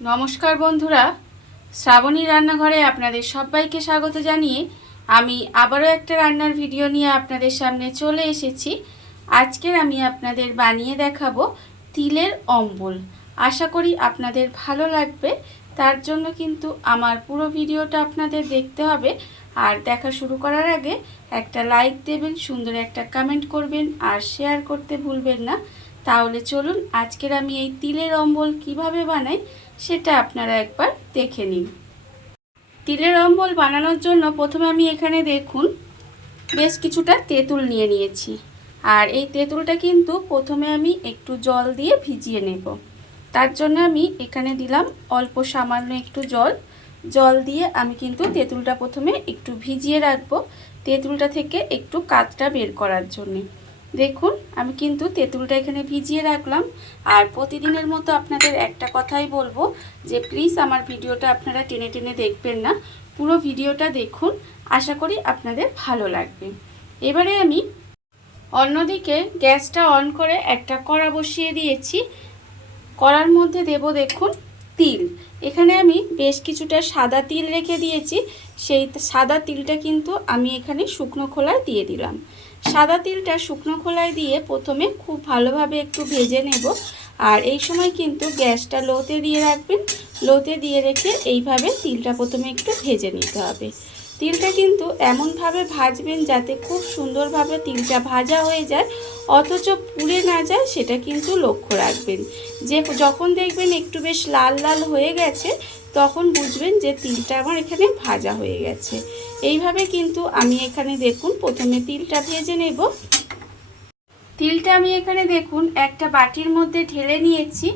নমস্কার বন্ধুরা, শ্রাবণী রান্নাঘরে আপনাদের সবাইকে স্বাগত জানিয়ে আমি আবারও একটা রান্নার ভিডিও নিয়ে আপনাদের সামনে চলে এসেছি। আজকের আমি আপনাদের বানিয়ে দেখাবো তিলের অম্বল। আশা করি আপনাদের ভালো লাগবে। তার জন্য কিন্তু আমার পুরো ভিডিওটা আপনাদের দেখতে হবে। আর দেখা শুরু করার আগে একটা লাইক দেবেন, সুন্দর একটা কমেন্ট করবেন আর শেয়ার করতে ভুলবেন না। তাহলে চলুন আজকের আমি এই তিলের অম্বল কিভাবে বানাই সেটা আপনারা একবার দেখে নিন। তিলের অম্বল বানানোর জন্য প্রথমে আমি এখানে দেখুন বেশ কিছুটা তেঁতুল নিয়ে নিয়েছি। আর এই তেঁতুলটা কিন্তু প্রথমে আমি একটু জল দিয়ে ভিজিয়ে নেব। তার জন্য আমি এখানে দিলাম অল্প সামান্য একটু জল দিয়ে আমি কিন্তু তেঁতুলটা প্রথমে একটু ভিজিয়ে রাখবো, তেঁতুলটা থেকে একটু কাঁচটা বের করার জন্যে। দেখুন আমি কিন্তু তেঁতুলটা এখানে ভিজিয়ে রাখলাম। আর প্রতিদিনের মতো আপনাদের একটা কথাই বলবো যে প্লিজ আমার ভিডিওটা আপনারা টেনে টেনে দেখবেন না, পুরো ভিডিওটা দেখুন, আশা করি আপনাদের ভালো লাগবে। এবারে আমি অন্যদিকে গ্যাসটা অন করে একটা কড়া বসিয়ে দিয়েছি। কড়ার মধ্যে দেব দেখুন তিল। এখানে আমি বেশ কিছুটা সাদা তিল রেখে দিয়েছি। সেই সাদা তিলটা কিন্তু আমি এখানে শুকনো খোলায় দিয়ে দিলাম। সাদা তিলটা শুকনো খোলায় দিয়ে প্রথমে খুব ভালোভাবে একটু ভেজে নেব। আর এই সময় কিন্তু গ্যাসটা লোতে দিয়ে রাখবেন। লোতে দিয়ে রেখে এইভাবে তিলটা প্রথমে একটু ভেজে নিতে হবে। তিলটা কিন্তু এমনভাবে ভাজবেন যাতে খুব সুন্দরভাবে তিলটা ভাজা হয়ে যায়, অথচ পুড়ে না যায়, সেটা কিন্তু লক্ষ্য রাখবেন। যে যখন দেখবেন একটু বেশ লাল লাল হয়ে গেছে তখন বুঝবেন যে তিলটা আমার এখানে ভাজা হয়ে গেছে। এইভাবে কিন্তু আমি এখানে দেখুন প্রথমে তিলটা ভেজে নেব। তিলটা আমি এখানে দেখুন একটা বাটির মধ্যে ঢেলে নিয়েছি।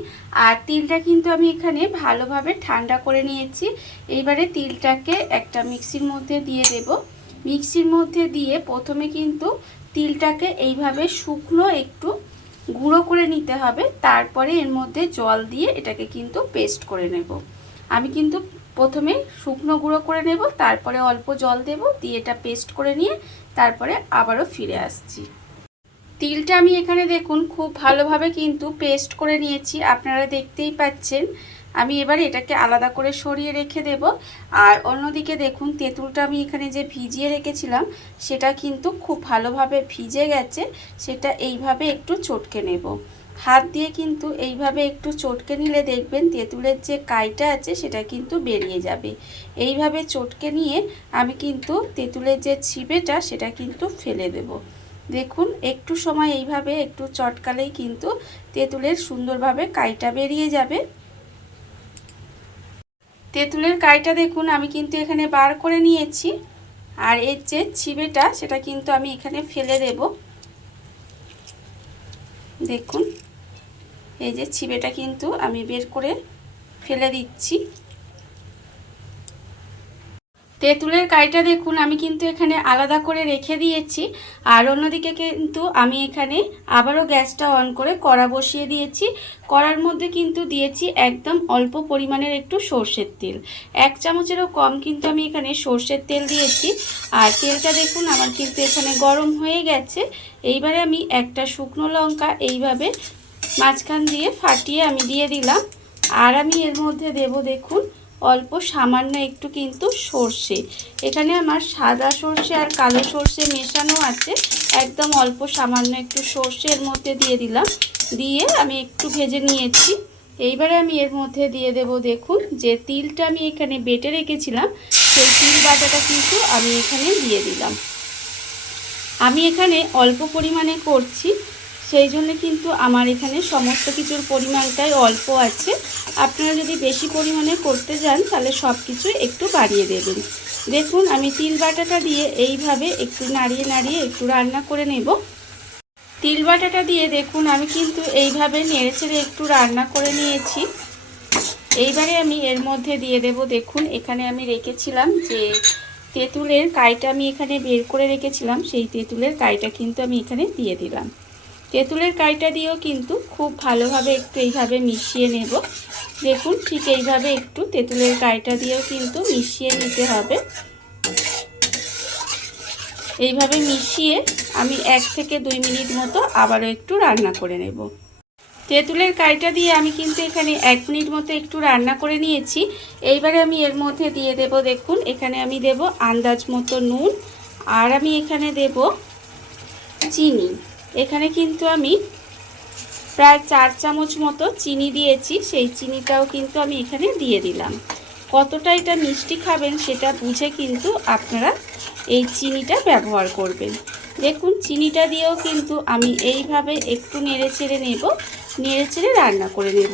আর তিলটা কিন্তু আমি এখানে ভালোভাবে ঠান্ডা করে নিয়েছি। এইবারে তিলটাকে একটা মিক্সির মধ্যে দিয়ে দেব। মিক্সির মধ্যে দিয়ে প্রথমে কিন্তু তিলটাকে এইভাবে শুকনো একটু গুঁড়ো করে নিতে হবে। তারপরে এর মধ্যে জল দিয়ে এটাকে কিন্তু পেস্ট করে নেব। আমি কিন্তু প্রথমে শুকনো গুঁড়ো করে নেব, তারপরে অল্প জল দেব, দিয়ে এটা পেস্ট করে নিয়ে তারপরে আবারও ফিরে আসছি। তিলটা আমি এখানে দেখুন খুব ভালোভাবে কিন্তু পেস্ট করে নিয়েছি, আপনারা দেখতেই পাচ্ছেন। আমি এবারে এটাকে আলাদা করে সরিয়ে রেখে দেব। আর অন্যদিকে দেখুন তেঁতুলটা আমি এখানে যে ভিজিয়ে রেখেছিলাম সেটা কিন্তু খুব ভালোভাবে ভিজে গেছে। সেটা এইভাবে একটু চটকে নেব। হাত দিয়ে কিন্তু এইভাবে একটু চটকে নিলে দেখবেন তেঁতুলের যে কাইটা আছে সেটা কিন্তু বেরিয়ে যাবে। এইভাবে চটকে নিয়ে আমি কিন্তু তেঁতুলের যে ছিবেটা সেটা কিন্তু ফেলে দেব। দেখুন একটু সময় এইভাবে একটু চটকালেই কিন্তু তেঁতুলের সুন্দরভাবে কাইটা বেরিয়ে যাবে। তেঁতুলের কাইটা দেখুন আমি কিন্তু এখানে বার করে নিয়েছি। আর এর যে ছিবেটা সেটা কিন্তু আমি এখানে ফেলে দেব। দেখুন এই যে ছিবেটা কিন্তু আমি বের করে ফেলে দিচ্ছি। তেঁতুলের কাইটা দেখুন আমি কিন্তু এখানে আলাদা করে রেখে দিয়েছি। আর অন্যদিকে কিন্তু আমি এখানে আবারও গ্যাসটা অন করে কড়া বসিয়ে দিয়েছি। কড়ার মধ্যে কিন্তু দিয়েছি একদম অল্প পরিমাণের একটু সর্ষের তেল, 1 চামচেরও কম কিন্তু আমি এখানে সর্ষের তেল দিয়েছি। আর তেলটা দেখুন আমার কিন্তু এখানে গরম হয়ে গেছে। এইবারে আমি একটা শুকনো লঙ্কা এইভাবে মাঝখান দিয়ে ফাটিয়ে আমি দিয়ে দিলাম। আর আমি এর মধ্যে দেব দেখুন অল্প সামান্য একটু কিন্তু সর্ষে। এখানে আমার সাদা সর্ষে আর কালো সর্ষে মেশানো আছে। একদম অল্প সামান্য একটু সর্ষে এর মধ্যে দিয়ে দিলাম, দিয়ে আমি একটু ভেজে নিয়েছি। এইবারে আমি এর মধ্যে দিয়ে দেব দেখুন যে তিলটা আমি এখানে বেটে রেখেছিলাম সেই তিল বাটাটা কিন্তু আমি এখানে দিয়ে দিলাম। আমি এখানে অল্প পরিমাণে করছি, সেই জন্য কিন্তু আমার এখানে সমস্ত কিছুর পরিমাণটাই অল্প আছে। আপনারা যদি বেশি পরিমাণে করতে যান তাহলে সব কিছু একটু বাড়িয়ে দেবেন। দেখুন আমি তিল বাটাটা দিয়ে এইভাবে একটু নাড়িয়ে নাড়িয়ে একটু রান্না করে নেব। তিল বাটাটা দিয়ে দেখুন আমি কিন্তু এইভাবে নেড়েচেড়ে একটু রান্না করে নিয়েছি। এইবারে আমি এর মধ্যে দিয়ে দেব দেখুন এখানে আমি রেখেছিলাম যে তেঁতুলের কাইটা আমি এখানে বের করে রেখেছিলাম, সেই তেঁতুলের কাইটা কিন্তু আমি এখানে দিয়ে দিলাম। তেঁতুলের কাইটা দিয়েও কিন্তু খুব ভালোভাবে একটু এইভাবে মিশিয়ে নেব। দেখুন ঠিক এইভাবে একটু তেঁতুলের কাইটা দিয়েও কিন্তু মিশিয়ে নিতে হবে। এইভাবে মিশিয়ে আমি 1 থেকে 2 মিনিট মতো আবারও একটু রান্না করে নেব। তেঁতুলের কাইটা দিয়ে আমি কিন্তু এখানে 1 মিনিট মতো একটু রান্না করে নিয়েছি। এইবারে আমি এর মধ্যে দিয়ে দেব, দেখুন এখানে আমি দেব আন্দাজ মতো নুন, আর আমি এখানে দেব চিনি। এখানে কিন্তু আমি প্রায় 4 চামচ মতো চিনি দিয়েছি, সেই চিনিটাও কিন্তু আমি এখানে দিয়ে দিলাম। কতটা এটা মিষ্টি খাবেন সেটা বুঝে কিন্তু আপনারা এই চিনিটা ব্যবহার করবেন। দেখুন চিনিটা দিয়েও কিন্তু আমি এইভাবে একটু নেড়েচেড়ে নেব, নেড়েচেড়ে রান্না করে নেব।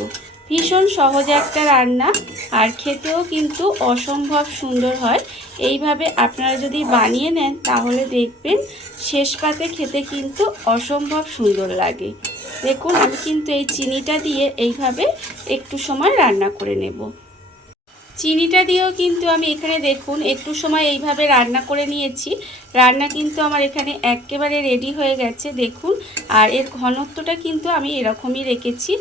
ভীষণ সহজ একটা রান্না, আর খেতেও কিন্তু অসম্ভব সুন্দর হয়। এইভাবে আপনারা যদি বানিয়ে নেন তাহলে দেখবেন শেষ পাতে খেতে কিন্তু অসম্ভব সুন্দর লাগে। দেখুন আমি কিন্তু এই চিনিটা দিয়ে এইভাবে একটু সময় রান্না করে নেব। চিনিটা দিয়েও কিন্তু আমি এখানে দেখুন একটু সময় এইভাবে রান্না করে নিয়েছি। রান্না কিন্তু আমার এখানে একেবারে রেডি হয়ে গেছে দেখুন। আর এর ঘনত্বটা কিন্তু আমি এরকমই রেখেছি।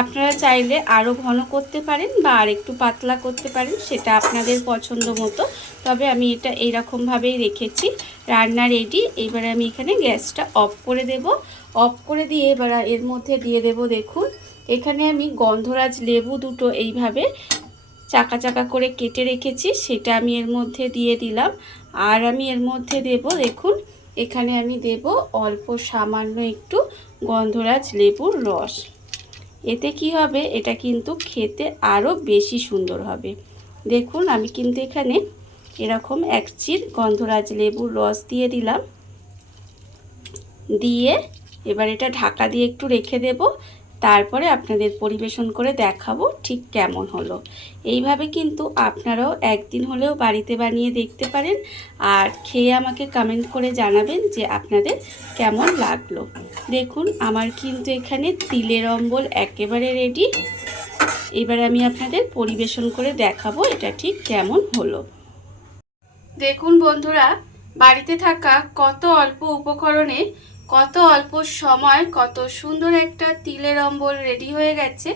আপনারা চাইলে আরও ঘন করতে পারেন বা আর একটু পাতলা করতে পারেন, সেটা আপনাদের পছন্দ মতো। তবে আমি এটা এইরকমভাবেই রেখেছি। রান্না রেডি। এবারে আমি এখানে গ্যাসটা অফ করে দেব। অফ করে দিয়ে এবার এর মধ্যে দিয়ে দেব, দেখুন এখানে আমি গন্ধরাজ লেবু দুটো এইভাবে চাকা চাকা করে কেটে রেখেছি, সেটা আমি এর মধ্যে দিয়ে দিলাম। আর আমি এর মধ্যে দেব, দেখুন এখানে আমি দেব অল্প সামান্য একটু গন্ধরাজ লেবুর রস। এতে কি হবে, এটা কিন্তু খেতে আরও বেশি সুন্দর হবে। দেখুন আমি কিন্তু এখানে এরকম 1 চির গন্ধরাজ লেবুর রস দিয়ে দিলাম। দিয়ে এবার এটা ঢাকা দিয়ে একটু রেখে দেব। তারপরে আপনাদের পরিবেশন করে দেখাবো ঠিক কেমন হলো। এইভাবে কিন্তু আপনারাও একদিন হলেও বাড়িতে বানিয়ে দেখতে পারেন, আর খেয়ে আমাকে কমেন্ট করে জানাবেন যে আপনাদের কেমন লাগলো। দেখুন আমার কিন্তু এখানে তিলের অম্বল একেবারে রেডি। এবার আমি আপনাদের পরিবেশন করে দেখাবো এটা ঠিক কেমন হলো। দেখুন বন্ধুরা, বাড়িতে থাকা কত অল্প উপকরণে কত অল্প সময় কত সুন্দর একটা তিলের অম্বল রেডি হয়ে গেছে,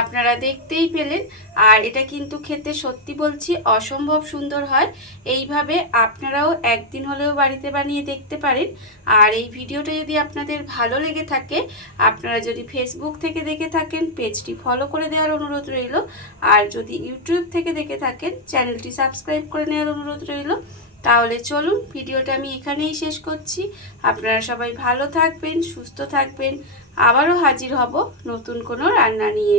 আপনারা দেখতেই পেলেন। আর এটা কিন্তু খেতে সত্যি বলছি অসম্ভব সুন্দর হয়। এইভাবে আপনারাও একদিন হলেও বাড়িতে বানিয়ে দেখতে পারেন। আর এই ভিডিওটা যদি আপনাদের ভালো লেগে থাকে, আপনারা যদি ফেসবুক থেকে দেখে থাকেন পেজটি ফলো করে দেওয়ার অনুরোধ রইল। আর যদি ইউটিউব থেকে দেখে থাকেন চ্যানেলটি সাবস্ক্রাইব করে নেওয়ার অনুরোধ রইল। তাহলে চলুন ভিডিওটা আমি এখানেই শেষ করছি। আপনারা সবাই ভালো থাকবেন, সুস্থ থাকবেন। আবারও হাজির হব নতুন কোনো রান্না নিয়ে।